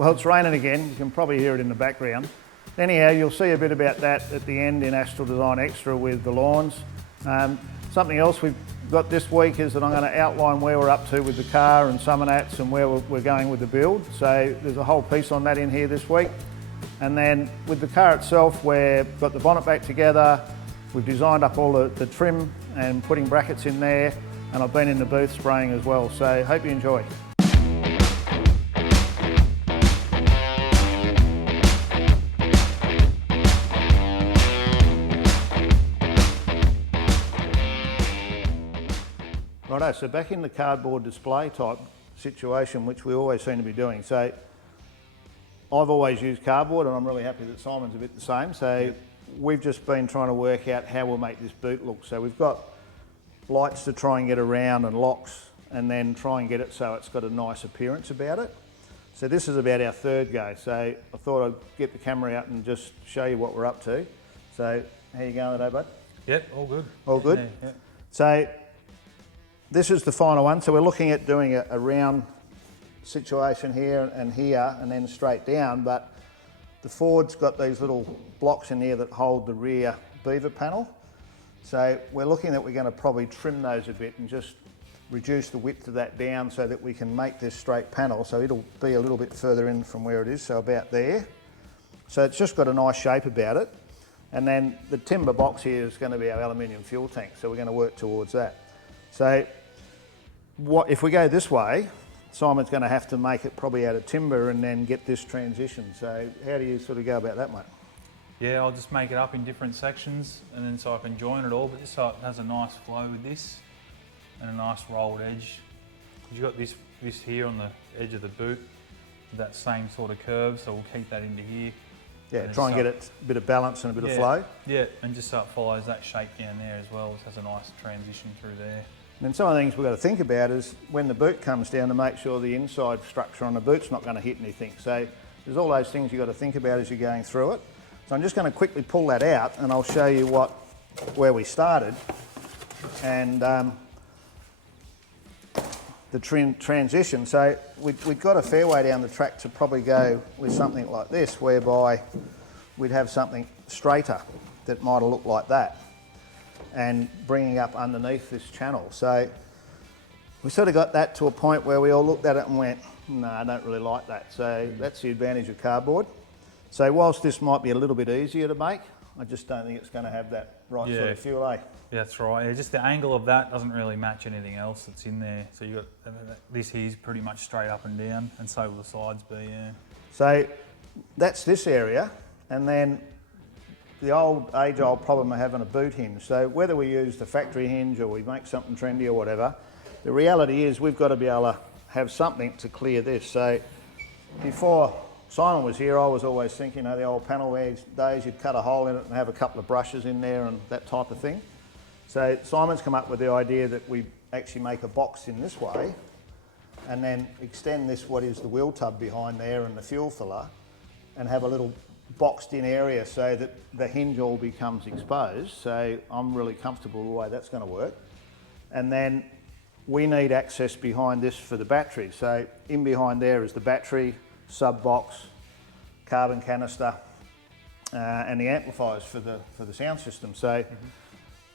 Well, it's raining again. You can probably hear it in the background. Anyhow, you'll see a bit about that at the end in Astill Design Extra with the lawns. Something else we've got this week is that I'm going to outline where we're up to with the car and Summernats and where we're going with the build. So there's a whole piece on that in here this week. And then with the car itself, we've got the bonnet back together. We've designed up all the trim and putting brackets in there. And I've been in the booth spraying as well. So hope you enjoy. Righto, so back in the cardboard display type situation, which we always seem to be doing. So I've always used cardboard and I'm really happy that Simon's a bit the same. So we've just been trying to work out how we'll make this boot look. So we've got lights to try and get around and locks and then try and get it so it's got a nice appearance about it. So this is about our third go. So I thought I'd get the camera out and just show you what we're up to. So how you going today, bud? Yep, all good. All good? Yeah. So this is the final one. So we're looking at doing a round situation here and then straight down, but the Ford's got these little blocks in here that hold the rear beaver panel. So we're looking that we're going to probably trim those a bit and just reduce the width of that down so that we can make this straight panel. So it'll be a little bit further in from where it is, so about there. So it's just got a nice shape about it. And then the timber box here is going to be our aluminium fuel tank, so we're going to work towards that. So if we go this way, Simon's going to have to make it probably out of timber and then get this transition. So how do you sort of go about that, mate? Yeah, I'll just make it up in different sections and then so I can join it all, but this side has a nice flow with this and a nice rolled edge. You've got this here on the edge of the boot, that same sort of curve, so we'll keep that into here. Yeah, try and get it a bit of balance and a bit of flow. Yeah, and just so it follows that shape down there as well, it has a nice transition through there. And then some of the things we've got to think about is when the boot comes down to make sure the inside structure on the boot's not going to hit anything. So there's all those things you've got to think about as you're going through it. So I'm just going to quickly pull that out and I'll show you where we started and the transition. So we've got a fair way down the track to probably go with something like this, whereby we'd have something straighter that might have looked like that, and bringing up underneath this channel. So we sort of got that to a point where we all looked at it and went, no, I don't really like that. So that's the advantage of cardboard. So whilst this might be a little bit easier to make, I just don't think it's going to have that right sort of feel, eh? Yeah, that's right. Yeah, just the angle of that doesn't really match anything else that's in there. So you got this here's pretty much straight up and down, and so will the sides be. Yeah. So that's this area, and then the age-old problem of having a boot hinge. So whether we use the factory hinge or we make something trendy or whatever, the reality is we've got to be able to have something to clear this. So before Simon was here, I was always thinking, the old panel days, you'd cut a hole in it and have a couple of brushes in there and that type of thing. So Simon's come up with the idea that we actually make a box in this way and then extend this, what is the wheel tub behind there and the fuel filler, and have a little boxed in area so that the hinge all becomes exposed. So I'm really comfortable the way that's going to work. And then we need access behind this for the battery. So in behind there is the battery, sub box, carbon canister, and the amplifiers for the sound system. So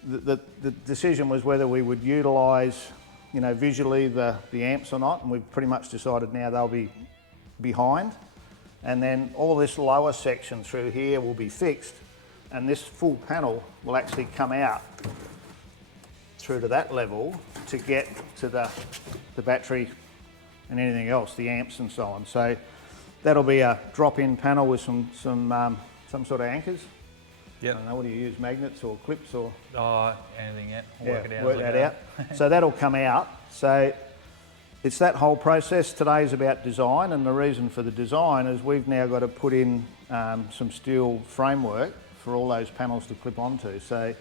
the decision was whether we would utilise, visually the amps or not, and we've pretty much decided now they'll be behind. And then all this lower section through here will be fixed, and this full panel will actually come out through to that level to get to the battery and anything else, the amps and so on. So that'll be a drop-in panel with some sort of anchors. Yep. I don't know, what do you use, magnets or clips or? Anything yet. Work that out. So that'll come out. So it's that whole process. Today's about design, and the reason for the design is we've now got to put in some steel framework for all those panels to clip onto. So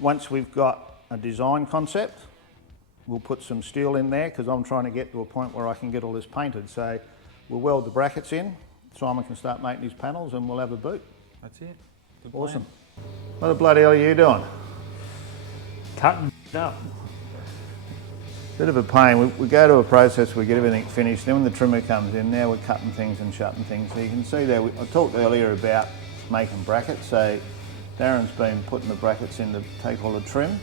once we've got a design concept, we'll put some steel in there because I'm trying to get to a point where I can get all this painted. So we'll weld the brackets in, Simon can start making his panels, and we'll have a boot. That's it. Good awesome. Plan. What the bloody hell are you doing? Cutting up. Bit of a pain. We go to a process, we get everything finished, then when the trimmer comes in, now we're cutting things and shutting things. So you can see there, I talked earlier about making brackets, so Darren's been putting the brackets in to take all the trim,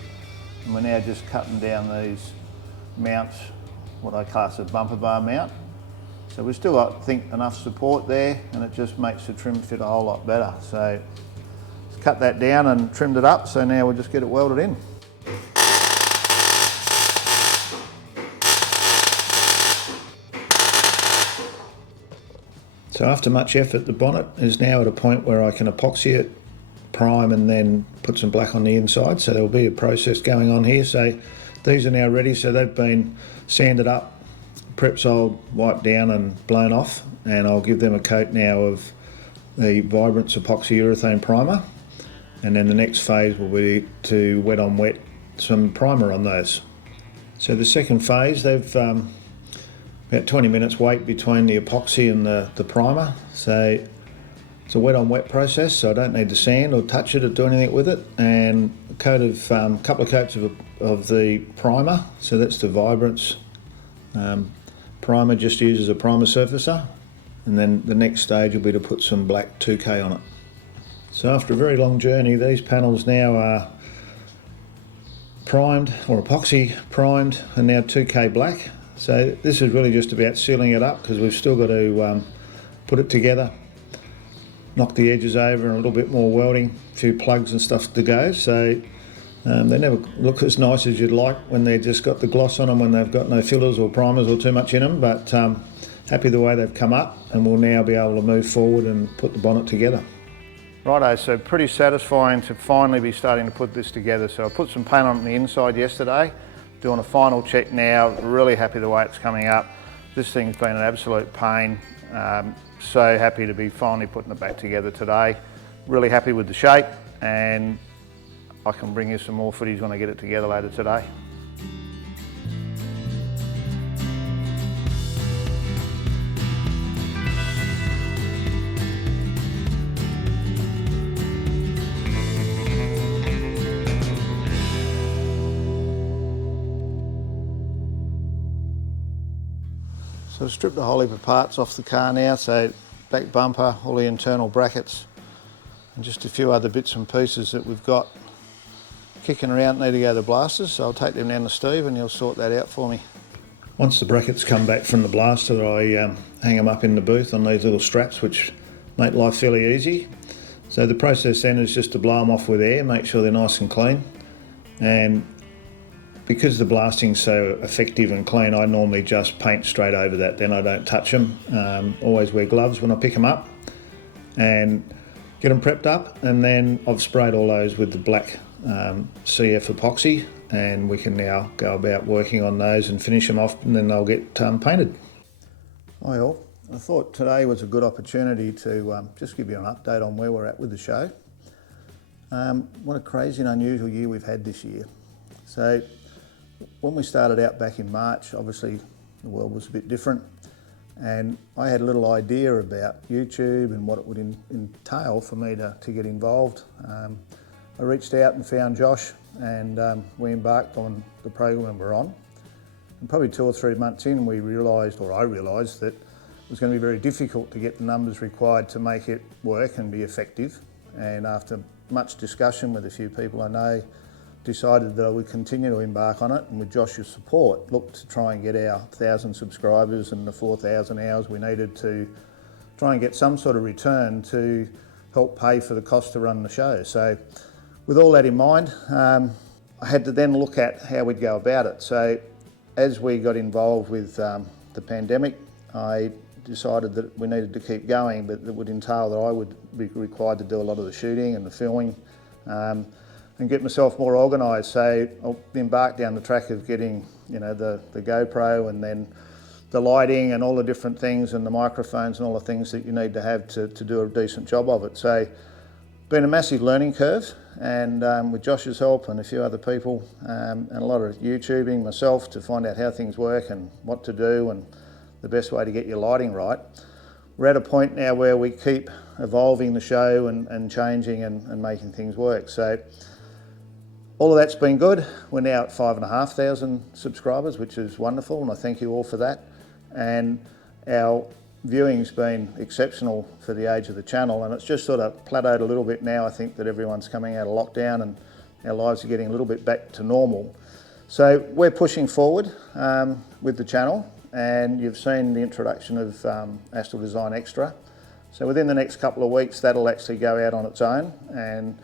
and we're now just cutting down these mounts, what I class as bumper bar mount. So we've still got, I think, enough support there, and it just makes the trim fit a whole lot better. So just cut that down and trimmed it up, so now we'll just get it welded in. So after much effort, the bonnet is now at a point where I can epoxy it, prime, and then put some black on the inside. So there'll be a process going on here. So these are now ready. So they've been sanded up, prep soled, wiped down and blown off. And I'll give them a coat now of the Vibrance epoxy urethane primer. And then the next phase will be to wet on wet some primer on those. So the second phase, they've about 20 minutes wait between the epoxy and the primer. So it's a wet on wet process, so I don't need to sand or touch it or do anything with it. And a coat of, couple of coats of the primer. So that's the Vibrance primer, just used as a primer surfacer. And then the next stage will be to put some black 2K on it. So after a very long journey, these panels now are primed, or epoxy primed, and now 2K black. So this is really just about sealing it up, because we've still got to put it together, knock the edges over, and a little bit more welding, a few plugs and stuff to go. So they never look as nice as you'd like when they've just got the gloss on them, when they've got no fillers or primers or too much in them, but happy the way they've come up, and we'll now be able to move forward and put the bonnet together. Righto, so pretty satisfying to finally be starting to put this together. So I put some paint on the inside yesterday, doing a final check now, really happy the way it's coming up. This thing's been an absolute pain. So happy to be finally putting it back together today. Really happy with the shape, and I can bring you some more footage when I get it together later today. So I've stripped a whole heap of parts off the car now, so back bumper, all the internal brackets, and just a few other bits and pieces that we've got kicking around need to go to blasters, so I'll take them down to Steve and he'll sort that out for me. Once the brackets come back from the blaster, I hang them up in the booth on these little straps, which make life fairly easy. So the process then is just to blow them off with air, make sure they're nice and clean. And because the blasting's so effective and clean, I normally just paint straight over that, then I don't touch them. Always wear gloves when I pick them up and get them prepped up, and then I've sprayed all those with the black CF epoxy, and we can now go about working on those and finish them off, and then they'll get painted. Hi all, I thought today was a good opportunity to just give you an update on where we're at with the show. What a crazy and unusual year we've had this year. So when we started out back in March, obviously the world was a bit different, and I had a little idea about YouTube and what it would entail for me to get involved. I reached out and found Josh, and we embarked on the program we're on. And probably 2 or 3 months in, I realised that it was going to be very difficult to get the numbers required to make it work and be effective. And after much discussion with a few people I know, decided that I would continue to embark on it, and with Josh's support, look to try and get our 1,000 subscribers and the 4,000 hours we needed to try and get some sort of return to help pay for the cost to run the show. So with all that in mind, I had to then look at how we'd go about it. So as we got involved with the pandemic, I decided that we needed to keep going, but that would entail that I would be required to do a lot of the shooting and the filming, and get myself more organised. So I embarked down the track of getting, the GoPro, and then the lighting and all the different things, and the microphones and all the things that you need to have to do a decent job of it. So been a massive learning curve, and with Josh's help and a few other people, and a lot of YouTubing myself to find out how things work and what to do and the best way to get your lighting right. We're at a point now where we keep evolving the show and changing and making things work. So all of that's been good. We're now at 5,500 subscribers, which is wonderful, and I thank you all for that. And our viewing's been exceptional for the age of the channel, and it's just sort of plateaued a little bit now. I think that everyone's coming out of lockdown and our lives are getting a little bit back to normal. So we're pushing forward with the channel, and you've seen the introduction of Astill Design EXTRA. So within the next couple of weeks, that'll actually go out on its own, and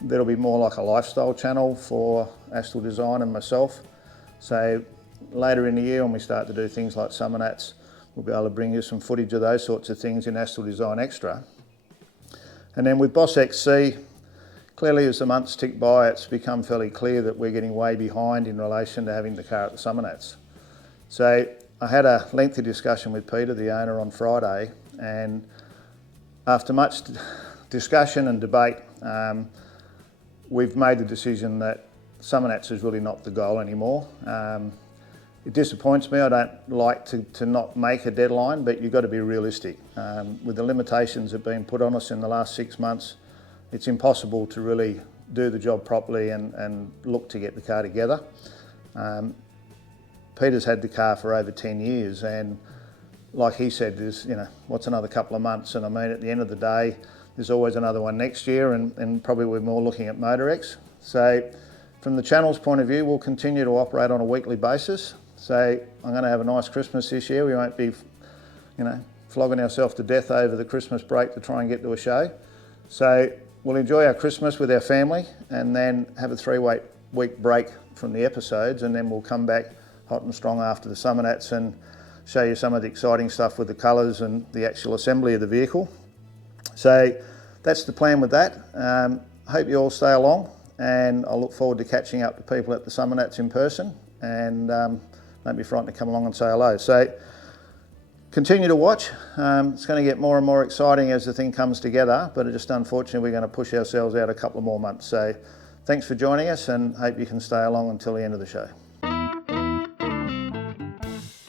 that'll be more like a lifestyle channel for Astill Design and myself. So later in the year, when we start to do things like Summernats, we'll be able to bring you some footage of those sorts of things in Astill Design EXTRA. And then with Boss XC, clearly as the months tick by, it's become fairly clear that we're getting way behind in relation to having the car at the Summernats. So I had a lengthy discussion with Peter, the owner, on Friday, and after much discussion and debate, we've made the decision that Summernats is really not the goal anymore. It disappoints me. I don't like to not make a deadline, but you've got to be realistic. With the limitations that have been put on us in the last 6 months, it's impossible to really do the job properly and look to get the car together. Peter's had the car for over 10 years, and like he said, there's, what's another couple of months? And I mean, at the end of the day, there's always another one next year, and probably we're more looking at MotorX. So from the channel's point of view, we'll continue to operate on a weekly basis. So I'm going to have a nice Christmas this year. We won't be, flogging ourselves to death over the Christmas break to try and get to a show. So we'll enjoy our Christmas with our family and then have a 3-week break from the episodes, and then we'll come back hot and strong after the Summernats and show you some of the exciting stuff with the colours and the actual assembly of the vehicle. So that's the plan with that. Hope you all stay along, and I look forward to catching up to people at the Summernats in person, and don't be frightened to come along and say hello. So continue to watch. It's going to get more and more exciting as the thing comes together, but just unfortunately we're going to push ourselves out a couple of more months. So thanks for joining us, and hope you can stay along until the end of the show.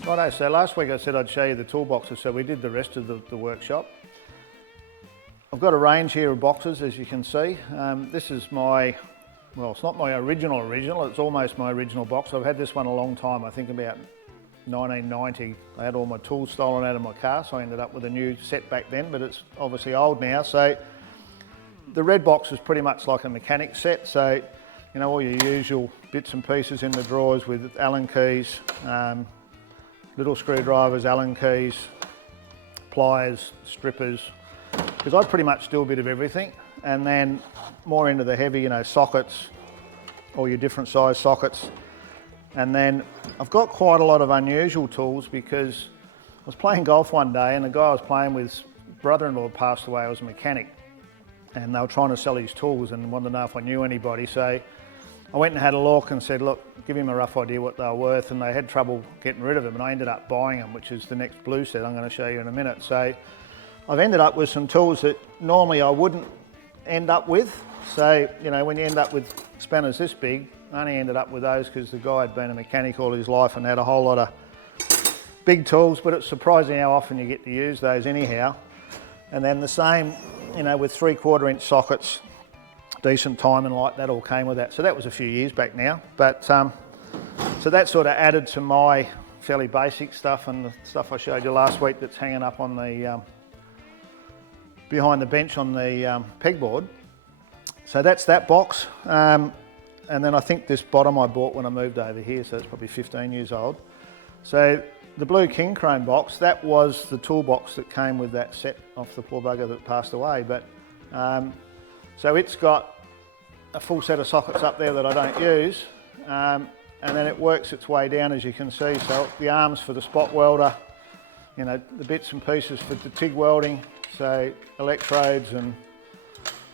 Righto, so last week I said I'd show you the toolboxes, so we did the rest of the workshop. I've got a range here of boxes, as you can see. This is my, well, it's not my original, it's almost my original box. I've had this one a long time, I think about 1990. I had all my tools stolen out of my car, so I ended up with a new set back then, but it's obviously old now. So the red box is pretty much like a mechanic set, so all your usual bits and pieces in the drawers with Allen keys, little screwdrivers, Allen keys, pliers, strippers, because I pretty much do a bit of everything. And then more into the heavy, sockets, all your different size sockets. And then I've got quite a lot of unusual tools, because I was playing golf one day and the guy I was playing with's brother-in-law passed away. I was a mechanic, and they were trying to sell his tools and wanted to know if I knew anybody. So I went and had a look and said, look, give him a rough idea what they were worth, and they had trouble getting rid of them, and I ended up buying them, which is the next blue set I'm going to show you in a minute. So I've ended up with some tools that normally I wouldn't end up with. So, when you end up with spanners this big, I only ended up with those because the guy had been a mechanic all his life and had a whole lot of big tools, but it's surprising how often you get to use those anyhow. And then the same, with 3/4 inch sockets, decent time and light, that all came with that. So that was a few years back now, but so that sort of added to my fairly basic stuff and the stuff I showed you last week that's hanging up on the behind the bench on the pegboard. So that's that box, and then I think this bottom I bought when I moved over here, so it's probably 15 years old. So the blue king chrome box, that was the toolbox that came with that set off the poor bugger that passed away. But so it's got a full set of sockets up there that I don't use, and then it works its way down, as you can see. So the arms for the spot welder, the bits and pieces for the TIG welding, so electrodes and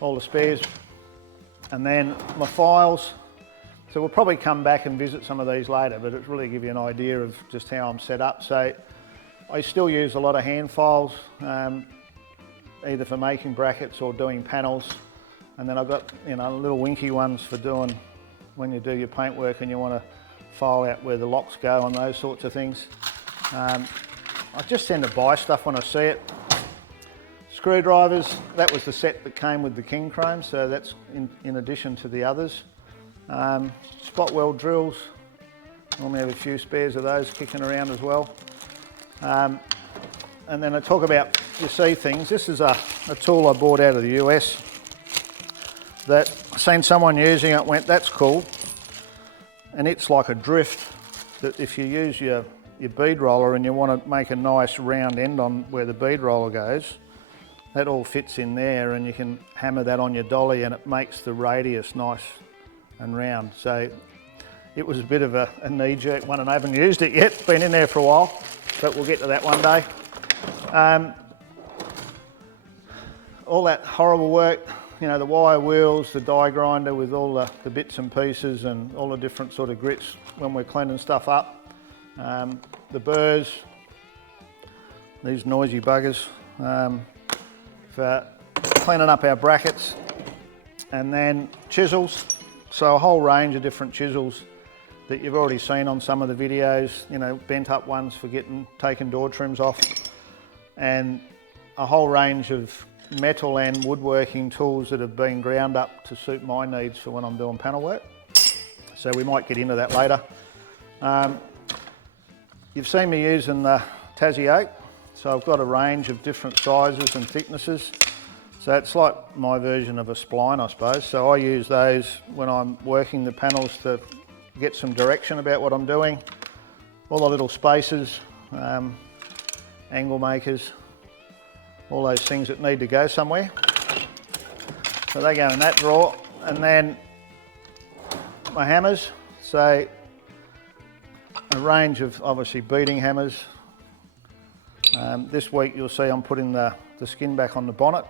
all the spares, and then my files. So we'll probably come back and visit some of these later, but it's really give you an idea of just how I'm set up. So I still use a lot of hand files, either for making brackets or doing panels. And then I've got little winky ones for doing when you do your paintwork and you want to file out where the locks go and those sorts of things. I just tend to buy stuff when I see it. Screwdrivers, that was the set that came with the king chrome, so that's in addition to the others. Spot weld drills, normally have a few spares of those kicking around as well. And then I talk about, you see things, this is a tool I bought out of the US that I seen someone using it, went, that's cool. And it's like a drift that if you use your bead roller and you want to make a nice round end on where the bead roller goes, that all fits in there and you can hammer that on your dolly and it makes the radius nice and round. So it was a bit of a knee-jerk one and I haven't used it yet, been in there for a while, but we'll get to that one day. All that horrible work, you know, the wire wheels, the die grinder with all the bits and pieces and all the different sort of grits when we're cleaning stuff up. The burrs, these noisy buggers, for cleaning up our brackets. And then chisels, so a whole range of different chisels that you've already seen on some of the videos, you know, bent up ones for taking door trims off, and a whole range of metal and woodworking tools that have been ground up to suit my needs for when I'm doing panel work. So we might get into that later. You've seen me using the Tassie oak, so I've got a range of different sizes and thicknesses. So it's like my version of a spline, I suppose. So I use those when I'm working the panels to get some direction about what I'm doing. All the little spacers, angle makers, all those things that need to go somewhere. So they go in that drawer. And then my hammers, so a range of obviously beading hammers. This week you'll see I'm putting the skin back on the bonnet.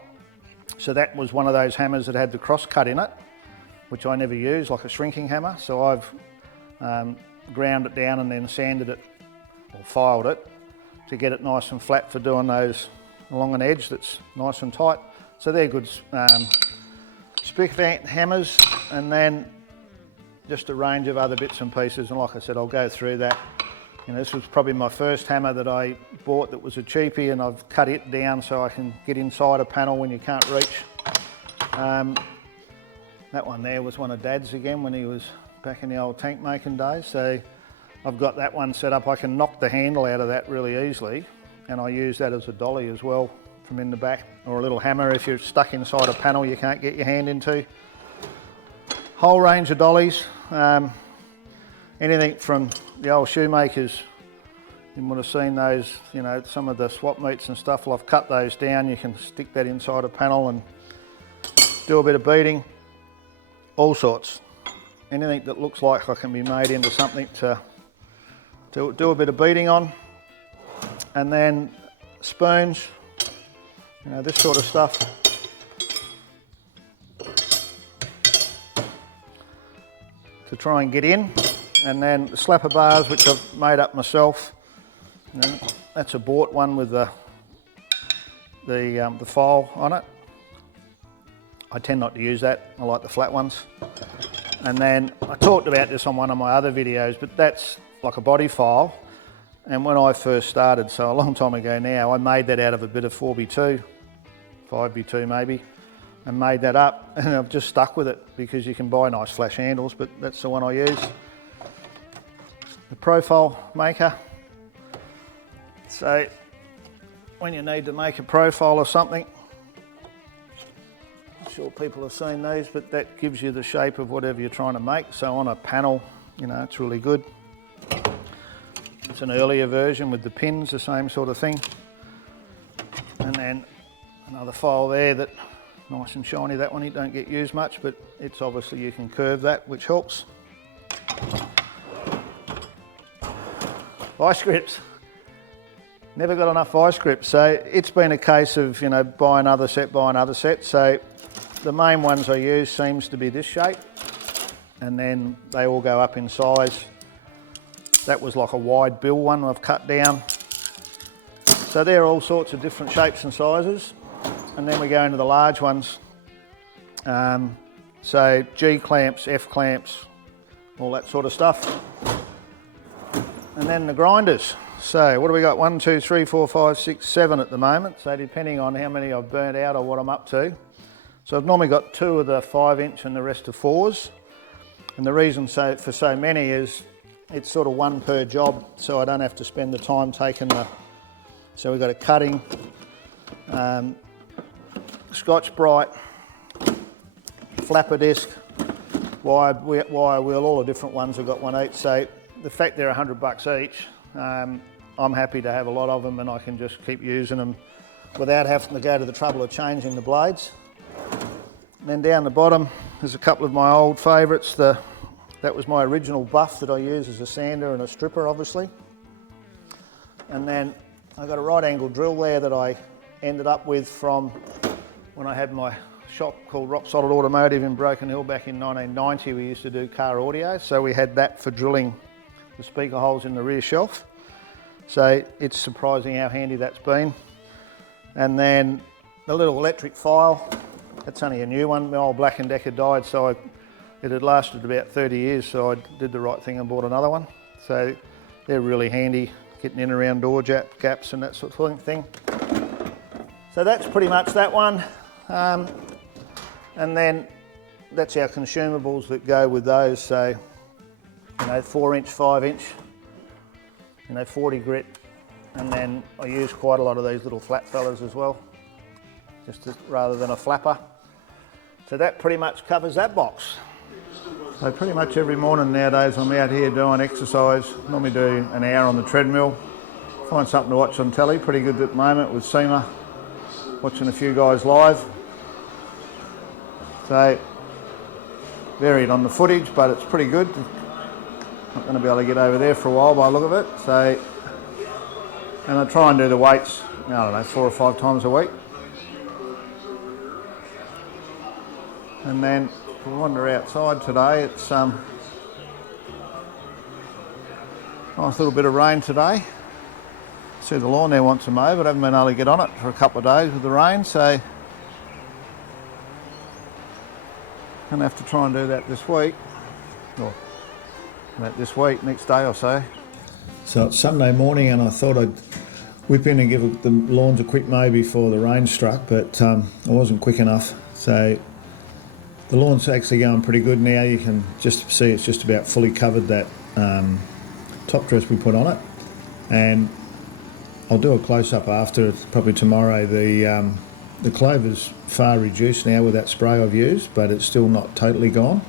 So that was one of those hammers that had the cross cut in it, which I never use, like a shrinking hammer. So I've ground it down and then sanded it or filed it to get it nice and flat for doing those along an edge that's nice and tight. So they're good spick vent hammers, and then just a range of other bits and pieces. And like I said, I'll go through that. You know, this was probably my first hammer that I bought that was a cheapie, and I've cut it down so I can get inside a panel when you can't reach. That one there was one of Dad's again when he was back in the old tank making days. So I've got that one set up. I can knock the handle out of that really easily, and I use that as a dolly as well from in the back, or a little hammer if you're stuck inside a panel you can't get your hand into. Whole range of dollies. Anything from the old shoemakers, you would have seen those, you know, some of the swap meets and stuff. Well, I've cut those down. You can stick that inside a panel and do a bit of beading. All sorts. Anything that looks like I can be made into something to do a bit of beading on. And then spoons, you know, this sort of stuff. To try and get in. And then the slapper bars, which I've made up myself. And then that's a bought one with the file on it. I tend not to use that. I like the flat ones. And then I talked about this on one of my other videos, but that's like a body file. And when I first started, so a long time ago now, I made that out of a bit of 4x2, 5x2 maybe, and made that up. And I've just stuck with it because you can buy nice flash handles, but that's the one I use. The profile maker. So when you need to make a profile or something, I'm sure people have seen these, but that gives you the shape of whatever you're trying to make. So on a panel, you know, it's really good. It's an earlier version with the pins, the same sort of thing. And then another file there that nice and shiny. That one, it don't get used much, but it's obviously you can curve that, which helps. Vice grips. Never got enough vice grips, so it's been a case of, you know, buy another set. So the main ones I use seems to be this shape, and then they all go up in size. That was like a wide bill one I've cut down. So they're all sorts of different shapes and sizes, and then we go into the large ones. So G clamps, F clamps, all that sort of stuff. And then the grinders. So what do we got? 1, 2, 3, 4, 5, 6, 7 at the moment. So depending on how many I've burnt out or what I'm up to. So I've normally got 2 of the 5-inch and the rest of 4s. And the reason for so many is it's sort of one per job, so I don't have to spend the time taking the... So we've got a cutting, Scotch Brite, flapper disc, wire wheel, all the different ones. I've got one each. So the fact they're $100 each, I'm happy to have a lot of them, and I can just keep using them without having to go to the trouble of changing the blades. And then down the bottom, there's a couple of my old favourites. That was my original buff that I use as a sander and a stripper, obviously. And then I've got a right angle drill there that I ended up with from when I had my shop called Rock Solid Automotive in Broken Hill back in 1990. We used to do car audio, so we had that for drilling the speaker holes in the rear shelf. So it's surprising how handy that's been. And then the little electric file, that's only a new one. My old Black & Decker died, so it had lasted about 30 years, so I did the right thing and bought another one. So they're really handy, getting in around door gaps and that sort of thing. So that's pretty much that one. And then that's our consumables that go with those. So, 4-inch, 5-inch, 40 grit. And then I use quite a lot of these little flat fellas as well, rather than a flapper. So that pretty much covers that box. So pretty much every morning nowadays I'm out here doing exercise. Normally do an hour on the treadmill. Find something to watch on telly. Pretty good at the moment with SEMA, watching a few guys live. So varied on the footage, but it's pretty good. Not going to be able to get over there for a while by the look of it. So, and I try and do the weights, I don't know, 4 or 5 times a week. And then if we wander outside today, it's nice little bit of rain today. See the lawn there wants to mow, but I haven't been able to get on it for a couple of days with the rain, so gonna have to try and do that this week. Or next day or so. So it's Sunday morning and I thought I'd whip in and give the lawns a quick mow before the rain struck, but I wasn't quick enough. So the lawn's actually going pretty good now. You can just see it's just about fully covered that top dress we put on it. And I'll do a close-up after, probably tomorrow. The clover's far reduced now with that spray I've used, but it's still not totally gone.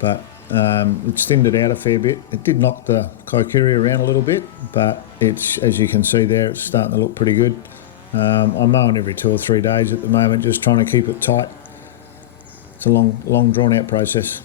But it's thinned it out a fair bit. It did knock the Kaikuri around a little bit, but it's, as you can see there, it's starting to look pretty good. I'm mowing every 2 or 3 days at the moment, just trying to keep it tight. It's a long drawn-out process.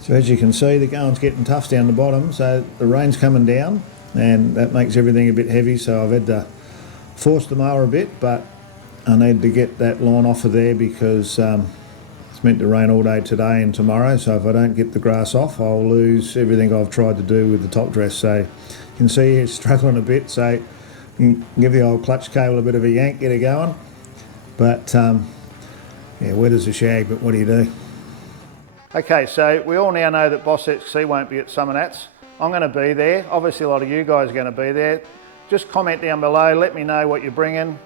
So as you can see, the going's getting tough down the bottom, so the rain's coming down and that makes everything a bit heavy, so I've had to force the mower a bit, but I need to get that lawn off of there because it's meant to rain all day today and tomorrow, so if I don't get the grass off, I'll lose everything I've tried to do with the top dress. So you can see it's struggling a bit, so you can give the old clutch cable a bit of a yank, get it going. But yeah, wet as a shag, but what do you do? Okay, so we all now know that Boss XC won't be at Summernats. I'm going to be there. Obviously a lot of you guys are going to be there. Just comment down below, let me know what you're bringing.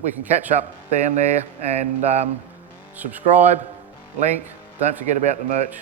We can catch up down there and subscribe, link, don't forget about the merch.